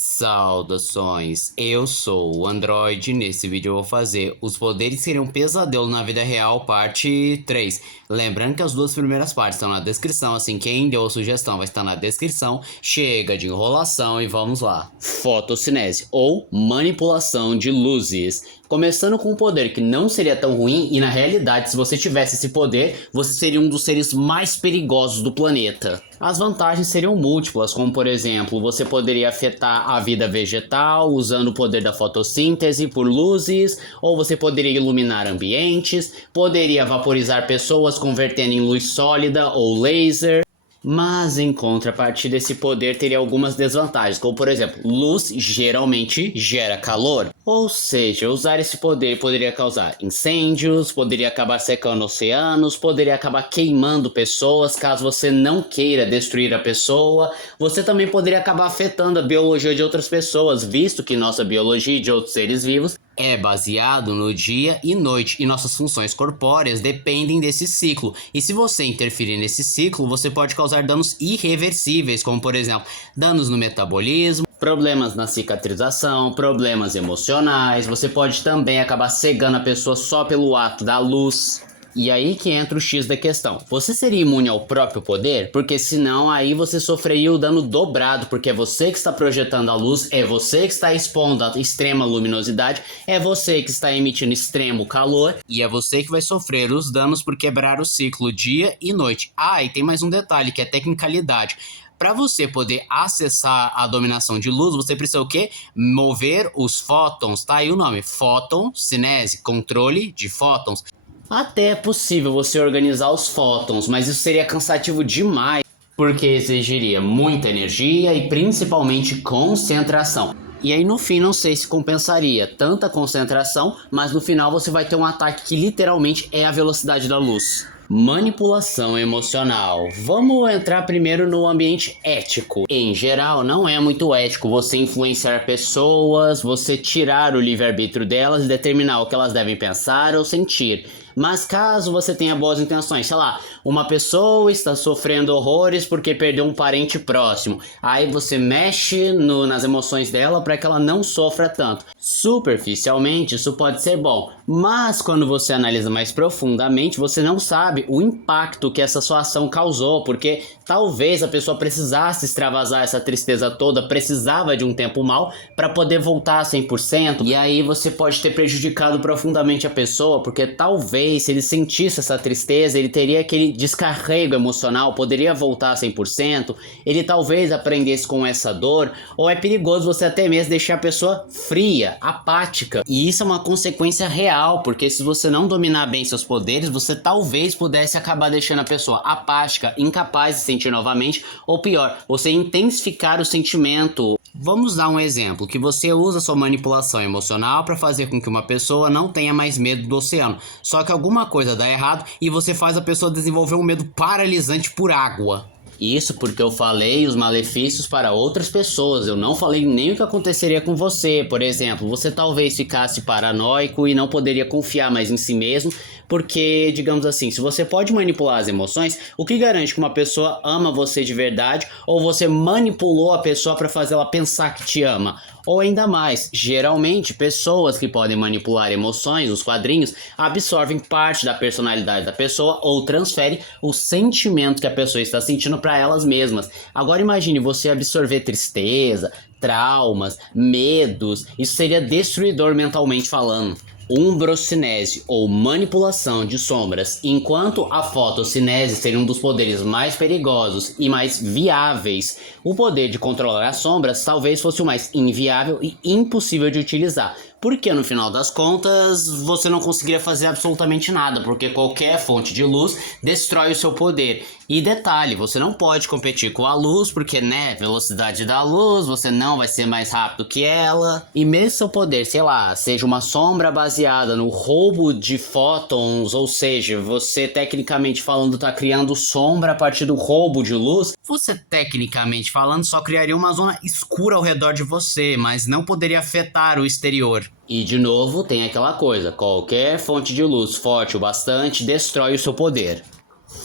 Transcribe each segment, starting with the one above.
Saudações, eu sou o Android. Nesse vídeo eu vou fazer Os Poderes Seriam um Pesadelo na Vida Real, parte 3. Lembrando que as duas primeiras partes estão na descrição, assim, quem deu a sugestão vai estar na descrição. Chega de enrolação e vamos lá. Fotossinese, ou manipulação de luzes. Começando com um poder que não seria tão ruim e, na realidade, se você tivesse esse poder, você seria um dos seres mais perigosos do planeta. As vantagens seriam múltiplas, como por exemplo, você poderia afetar a vida vegetal usando o poder da fotossíntese por luzes, ou você poderia iluminar ambientes, poderia vaporizar pessoas convertendo em luz sólida ou laser. Mas em contrapartida, esse poder teria algumas desvantagens, como por exemplo, luz geralmente gera calor. Ou seja, usar esse poder poderia causar incêndios, poderia acabar secando oceanos, poderia acabar queimando pessoas caso você não queira destruir a pessoa. Você também poderia acabar afetando a biologia de outras pessoas, visto que nossa biologia e de outros seres vivos é baseado no dia e noite, e nossas funções corpóreas dependem desse ciclo. E se você interferir nesse ciclo, você pode causar danos irreversíveis, como por exemplo, danos no metabolismo, problemas na cicatrização, problemas emocionais. Você pode também acabar cegando a pessoa só pelo ato da luz. E aí que entra o X da questão. Você seria imune ao próprio poder? Porque senão aí você sofreria o dano dobrado, porque é você que está projetando a luz, é você que está expondo a extrema luminosidade, é você que está emitindo extremo calor, e é você que vai sofrer os danos por quebrar o ciclo dia e noite. Ah, e tem mais um detalhe, que é tecnicalidade. Para você poder acessar a dominação de luz, você precisa o quê? Mover os fótons, tá aí o nome, fotossinese, controle de fótons. Até é possível você organizar os fótons, mas isso seria cansativo demais, porque exigiria muita energia e principalmente concentração. E aí no fim não sei se compensaria tanta concentração, mas no final você vai ter um ataque que literalmente é a velocidade da luz. Manipulação emocional. Vamos entrar primeiro no ambiente ético. Em geral, não é muito ético você influenciar pessoas, você tirar o livre-arbítrio delas e determinar o que elas devem pensar ou sentir. Mas caso você tenha boas intenções, sei lá, uma pessoa está sofrendo horrores porque perdeu um parente próximo. Aí você mexe nas emoções dela para que ela não sofra tanto. Superficialmente isso pode ser bom, mas quando você analisa mais profundamente, você não sabe o impacto que essa sua ação causou, porque talvez a pessoa precisasse extravasar essa tristeza toda, precisava de um tempo mal para poder voltar a 100%, e aí você pode ter prejudicado profundamente a pessoa, porque talvez se ele sentisse essa tristeza, ele teria aquele descarrego emocional, poderia voltar a 100%, ele talvez aprendesse com essa dor, ou é perigoso você até mesmo deixar a pessoa fria, apática, e isso é uma consequência real, porque se você não dominar bem seus poderes, você talvez pudesse acabar deixando a pessoa apática, incapaz de sentir novamente, ou pior, você intensificar o sentimento. Vamos dar um exemplo, que você usa sua manipulação emocional para fazer com que uma pessoa não tenha mais medo do oceano, só que alguma coisa dá errado e você faz a pessoa desenvolver um medo paralisante por água. Isso porque eu falei os malefícios para outras pessoas, eu não falei nem o que aconteceria com você. Por exemplo, você talvez ficasse paranoico e não poderia confiar mais em si mesmo, porque, digamos assim, se você pode manipular as emoções, o que garante que uma pessoa ama você de verdade ou você manipulou a pessoa para fazer ela pensar que te ama? Ou ainda mais, geralmente pessoas que podem manipular emoções, os quadrinhos, absorvem parte da personalidade da pessoa ou transferem o sentimento que a pessoa está sentindo para elas mesmas. Agora imagine você absorver tristeza, traumas, medos, isso seria destruidor mentalmente falando. Umbrocinese, ou manipulação de sombras. Enquanto a fotossinese seria um dos poderes mais perigosos e mais viáveis, o poder de controlar as sombras talvez fosse o mais inviável e impossível de utilizar. Porque no final das contas você não conseguiria fazer absolutamente nada, porque qualquer fonte de luz destrói o seu poder. E detalhe, você não pode competir com a luz, porque velocidade da luz, você não vai ser mais rápido que ela. E mesmo seu poder, sei lá, seja uma sombra baseada no roubo de fótons, ou seja, você tecnicamente falando tá criando sombra a partir do roubo de luz, você tecnicamente falando só criaria uma zona escura ao redor de você, mas não poderia afetar o exterior. E de novo tem aquela coisa, qualquer fonte de luz forte o bastante destrói o seu poder.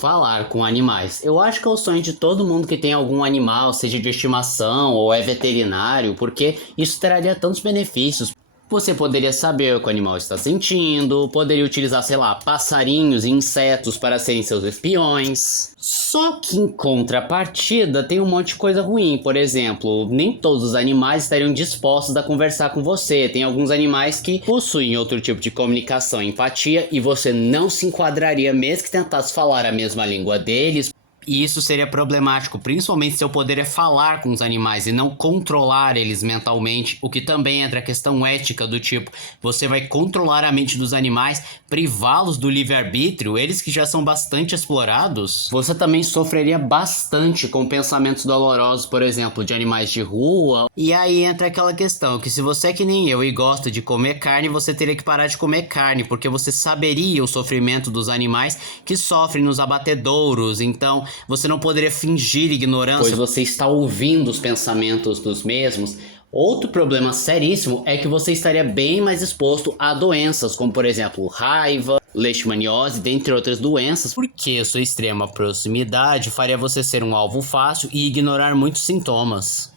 falar com animais. Eu acho que é o sonho de todo mundo que tem algum animal, seja de estimação ou é veterinário, porque isso traria tantos benefícios. Você poderia saber o que o animal está sentindo, poderia utilizar, sei lá, passarinhos e insetos para serem seus espiões. Só que em contrapartida tem um monte de coisa ruim. Por exemplo, nem todos os animais estariam dispostos a conversar com você. Tem alguns animais que possuem outro tipo de comunicação e empatia e você não se enquadraria mesmo que tentasse falar a mesma língua deles. E isso seria problemático, principalmente se seu poder é falar com os animais e não controlar eles mentalmente, o que também entra a questão ética do tipo, você vai controlar a mente dos animais, privá-los do livre-arbítrio, eles que já são bastante explorados. Você também sofreria bastante com pensamentos dolorosos, por exemplo, de animais de rua. E aí entra aquela questão, que se você é que nem eu e gosta de comer carne, você teria que parar de comer carne, porque você saberia o sofrimento dos animais que sofrem nos abatedouros, então você não poderia fingir ignorância, pois você está ouvindo os pensamentos dos mesmos. Outro problema seríssimo é que você estaria bem mais exposto a doenças, como por exemplo raiva, leishmaniose, dentre outras doenças, porque sua extrema proximidade faria você ser um alvo fácil e ignorar muitos sintomas.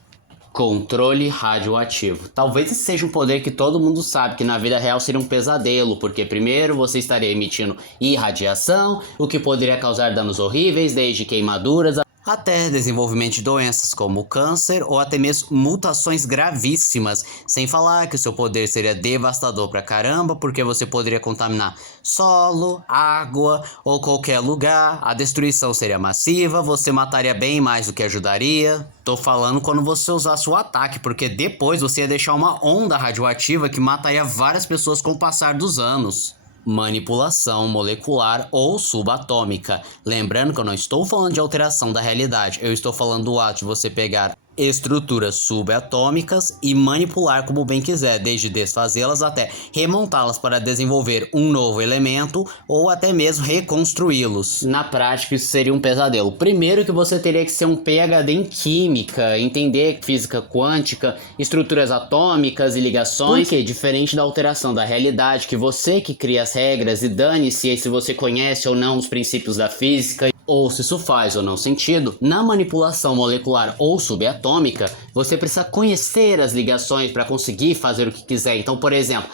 Controle radioativo. Talvez esse seja um poder que todo mundo sabe que na vida real seria um pesadelo, porque primeiro você estaria emitindo irradiação, o que poderia causar danos horríveis, desde queimaduras até desenvolvimento de doenças como câncer ou até mesmo mutações gravíssimas, sem falar que o seu poder seria devastador pra caramba, porque você poderia contaminar solo, água ou qualquer lugar, a destruição seria massiva, você mataria bem mais do que ajudaria. Tô falando quando você usasse o ataque, porque depois você ia deixar uma onda radioativa que mataria várias pessoas com o passar dos anos. Manipulação molecular ou subatômica. Lembrando que eu não estou falando de alteração da realidade, eu estou falando do ato de você pegar estruturas subatômicas e manipular como bem quiser, desde desfazê-las até remontá-las para desenvolver um novo elemento ou até mesmo reconstruí-los. Na prática isso seria um pesadelo. Primeiro que você teria que ser um PhD em química, entender física quântica, estruturas atômicas e ligações, porque diferente da alteração da realidade, que você que cria as regras e dane-se se você conhece ou não os princípios da física, ou se isso faz ou não sentido, na manipulação molecular ou subatômica, você precisa conhecer as ligações para conseguir fazer o que quiser. Então, por exemplo,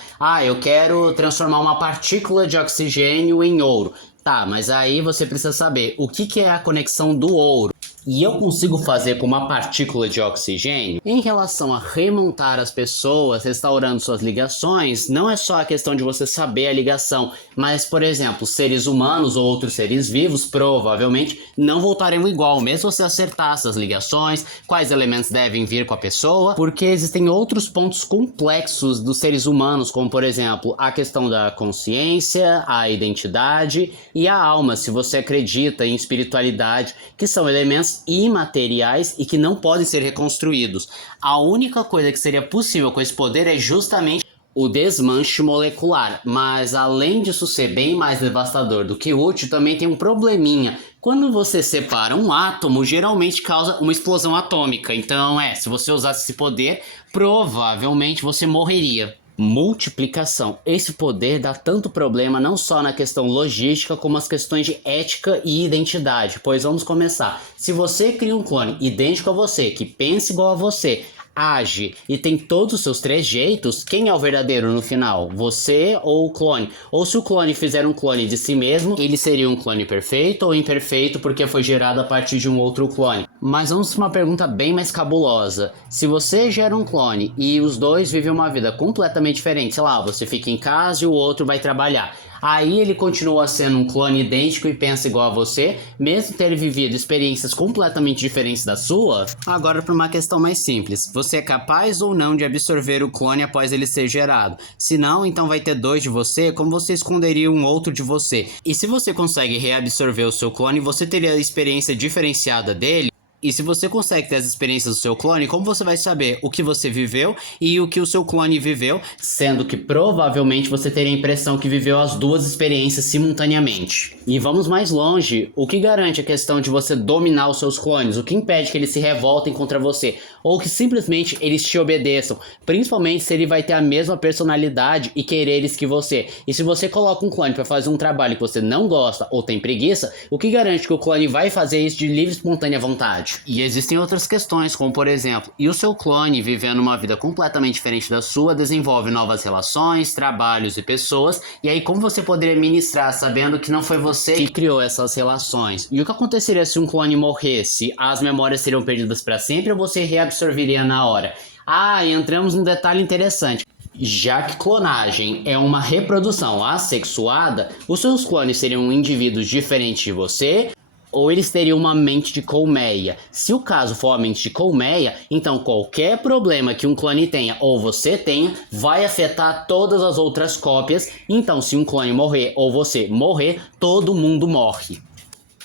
eu quero transformar uma partícula de oxigênio em ouro. Tá, mas aí você precisa saber o que é a conexão do ouro. E eu consigo fazer com uma partícula de oxigênio? Em relação a remontar as pessoas, restaurando suas ligações, não é só a questão de você saber a ligação, mas, por exemplo, seres humanos ou outros seres vivos provavelmente não voltariam igual, mesmo se acertasse as ligações, quais elementos devem vir com a pessoa, porque existem outros pontos complexos dos seres humanos, como, por exemplo, a questão da consciência, a identidade e a alma, se você acredita em espiritualidade, que são elementos imateriais e que não podem ser reconstruídos. A única coisa que seria possível com esse poder é justamente o desmanche molecular, mas além disso ser bem mais devastador do que útil, também tem um probleminha. Quando você separa um átomo, geralmente causa uma explosão atômica, então se você usasse esse poder, provavelmente você morreria. Multiplicação. Esse poder dá tanto problema não só na questão logística, como as questões de ética e identidade. Pois vamos começar. Se você cria um clone idêntico a você, que pensa igual a você, age e tem todos os seus trejeitos, quem é o verdadeiro no final? Você ou o clone? Ou se o clone fizer um clone de si mesmo, ele seria um clone perfeito ou imperfeito porque foi gerado a partir de um outro clone? Mas vamos para uma pergunta bem mais cabulosa. Se você gera um clone e os dois vivem uma vida completamente diferente, sei lá, você fica em casa e o outro vai trabalhar, aí ele continua sendo um clone idêntico e pensa igual a você, mesmo ter vivido experiências completamente diferentes da sua? Agora para uma questão mais simples. Você é capaz ou não de absorver o clone após ele ser gerado? Se não, então vai ter dois de você, como você esconderia um outro de você? E se você consegue reabsorver o seu clone, você teria a experiência diferenciada dele? E se você consegue ter as experiências do seu clone, como você vai saber o que você viveu e o que o seu clone viveu, sendo que provavelmente você teria a impressão que viveu as duas experiências simultaneamente? E vamos mais longe, o que garante a questão de você dominar os seus clones? O que impede que eles se revoltem contra você? ou que simplesmente eles te obedeçam, principalmente se ele vai ter a mesma personalidade e quereres que você. E se você coloca um clone para fazer um trabalho que você não gosta ou tem preguiça, o que garante que o clone vai fazer isso de livre e espontânea vontade? E existem outras questões, como por exemplo, e o seu clone vivendo uma vida completamente diferente da sua, desenvolve novas relações, trabalhos e pessoas, e aí como você poderia ministrar sabendo que não foi você que criou essas relações? E o que aconteceria se um clone morresse? As memórias seriam perdidas para sempre ou você reabsorveria na hora? Ah, e entramos num detalhe interessante. Já que clonagem é uma reprodução assexuada, os seus clones seriam indivíduos diferentes de você, ou eles teriam uma mente de colmeia. Se o caso for a mente de colmeia, então qualquer problema que um clone tenha ou você tenha, vai afetar todas as outras cópias. Então se um clone morrer ou você morrer, todo mundo morre.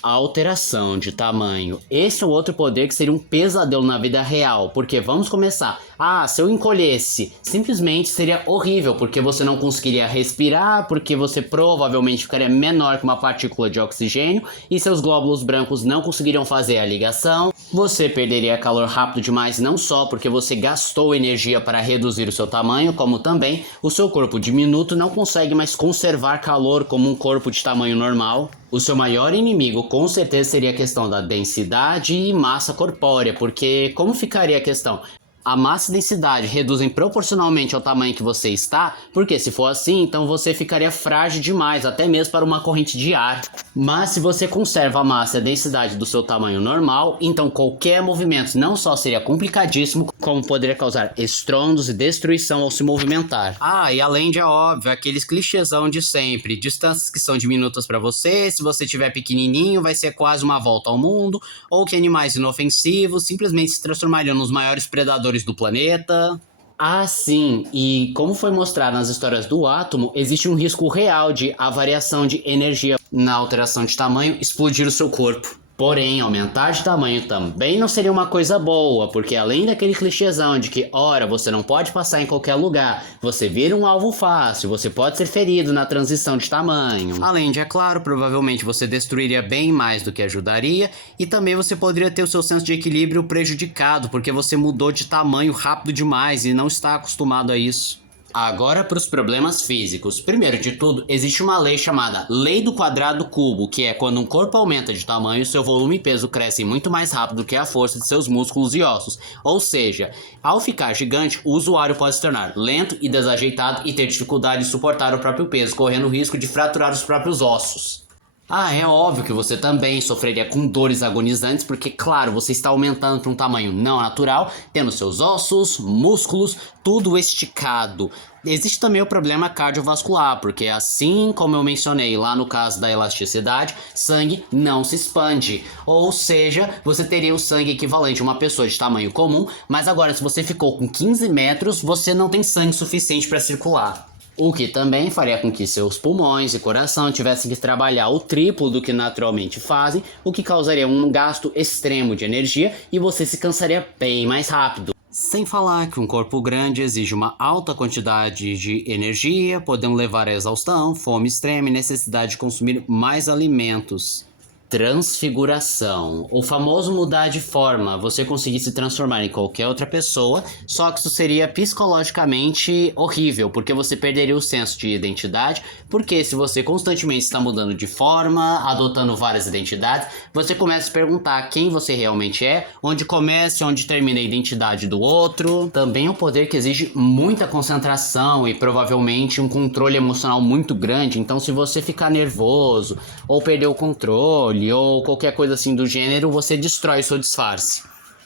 A alteração de tamanho. Esse é um outro poder que seria um pesadelo na vida real, porque vamos começar. Se eu encolhesse, simplesmente seria horrível, porque você não conseguiria respirar, porque você provavelmente ficaria menor que uma partícula de oxigênio e seus glóbulos brancos não conseguiriam fazer a ligação. Você perderia calor rápido demais, não só porque você gastou energia para reduzir o seu tamanho, como também o seu corpo diminuto não consegue mais conservar calor como um corpo de tamanho normal. O seu maior inimigo com certeza seria a questão da densidade e massa corpórea, porque como ficaria a questão? A massa e densidade reduzem proporcionalmente ao tamanho que você está, porque se for assim, então você ficaria frágil demais, até mesmo para uma corrente de ar. Mas se você conserva a massa e a densidade do seu tamanho normal, então qualquer movimento não só seria complicadíssimo, como poderia causar estrondos e destruição ao se movimentar. E além de, é óbvio, aqueles clichêsão de sempre, distâncias que são diminutas para você, se você tiver pequenininho vai ser quase uma volta ao mundo, ou que animais inofensivos simplesmente se transformariam nos maiores predadores do planeta. Sim, e como foi mostrado nas histórias do átomo, existe um risco real de a variação de energia na alteração de tamanho explodir o seu corpo. Porém, aumentar de tamanho também não seria uma coisa boa, porque além daquele clichêzão de que, ora, você não pode passar em qualquer lugar, você vira um alvo fácil, você pode ser ferido na transição de tamanho. Além de, é claro, provavelmente você destruiria bem mais do que ajudaria, e também você poderia ter o seu senso de equilíbrio prejudicado, porque você mudou de tamanho rápido demais e não está acostumado a isso. Agora para os problemas físicos. Primeiro de tudo, existe uma lei chamada Lei do Quadrado Cubo, que é quando um corpo aumenta de tamanho, seu volume e peso crescem muito mais rápido que a força de seus músculos e ossos. Ou seja, ao ficar gigante, o usuário pode se tornar lento e desajeitado e ter dificuldade de suportar o próprio peso, correndo o risco de fraturar os próprios ossos. É óbvio que você também sofreria com dores agonizantes, porque, claro, você está aumentando para um tamanho não natural, tendo seus ossos, músculos, tudo esticado. Existe também o problema cardiovascular, porque assim como eu mencionei lá no caso da elasticidade, sangue não se expande. Ou seja, você teria o sangue equivalente a uma pessoa de tamanho comum, mas agora se você ficou com 15 metros, você não tem sangue suficiente para circular. O que também faria com que seus pulmões e coração tivessem que trabalhar o triplo do que naturalmente fazem, o que causaria um gasto extremo de energia e você se cansaria bem mais rápido. Sem falar que um corpo grande exige uma alta quantidade de energia, podendo levar à exaustão, fome extrema e necessidade de consumir mais alimentos. Transfiguração. O famoso mudar de forma, você conseguir se transformar em qualquer outra pessoa, só que isso seria psicologicamente horrível, porque você perderia o senso de identidade, porque se você constantemente está mudando de forma, adotando várias identidades, você começa a se perguntar quem você realmente é, onde começa e onde termina a identidade do outro. Também é um poder que exige muita concentração e provavelmente um controle emocional muito grande, então se você ficar nervoso ou perder o controle ou qualquer coisa assim do gênero, você destrói seu disfarce.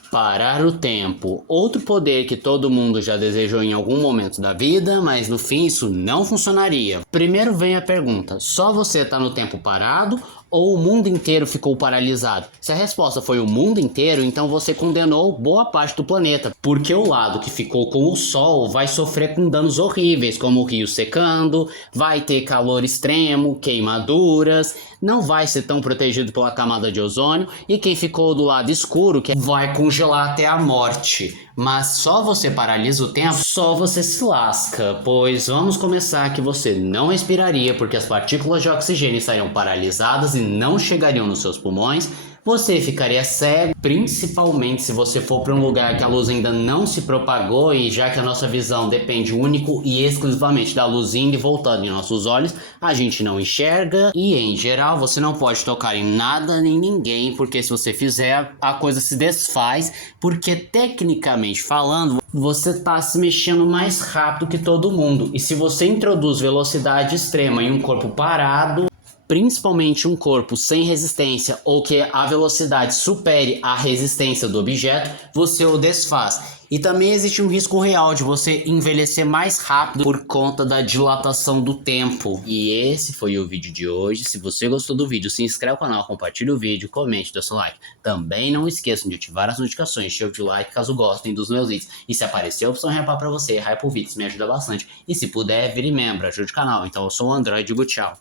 Parar o tempo. Outro poder que todo mundo já desejou em algum momento da vida, mas no fim isso não funcionaria. Primeiro vem a pergunta, só você tá no tempo parado ou o mundo inteiro ficou paralisado? Se a resposta foi o mundo inteiro, então você condenou boa parte do planeta, porque o lado que ficou com o sol vai sofrer com danos horríveis, como o rio secando, vai ter calor extremo, queimaduras, não vai ser tão protegido pela camada de ozônio, e quem ficou do lado escuro que vai congelar até a morte. Mas só você paralisa o tempo, só você se lasca, pois vamos começar que você não respiraria porque as partículas de oxigênio estariam paralisadas e não chegariam nos seus pulmões. você ficaria cego, principalmente se você for para um lugar que a luz ainda não se propagou, e já que a nossa visão depende único e exclusivamente da luz indo e voltando em nossos olhos, a gente não enxerga. E em geral você não pode tocar em nada nem ninguém, porque se você fizer a coisa se desfaz, porque tecnicamente falando você está se mexendo mais rápido que todo mundo, e se você introduz velocidade extrema em um corpo parado, principalmente um corpo sem resistência ou que a velocidade supere a resistência do objeto, você o desfaz. E também existe um risco real de você envelhecer mais rápido por conta da dilatação do tempo. E esse foi o vídeo de hoje. Se você gostou do vídeo, se inscreve no canal, compartilhe o vídeo, comente, dê seu like. Também não esqueçam de ativar as notificações, show de like caso gostem dos meus vídeos. E se aparecer a opção hypar pra você, hype o vídeo, isso me ajuda bastante. E se puder, vire membro, ajude o canal. Então eu sou o Android, digo tchau.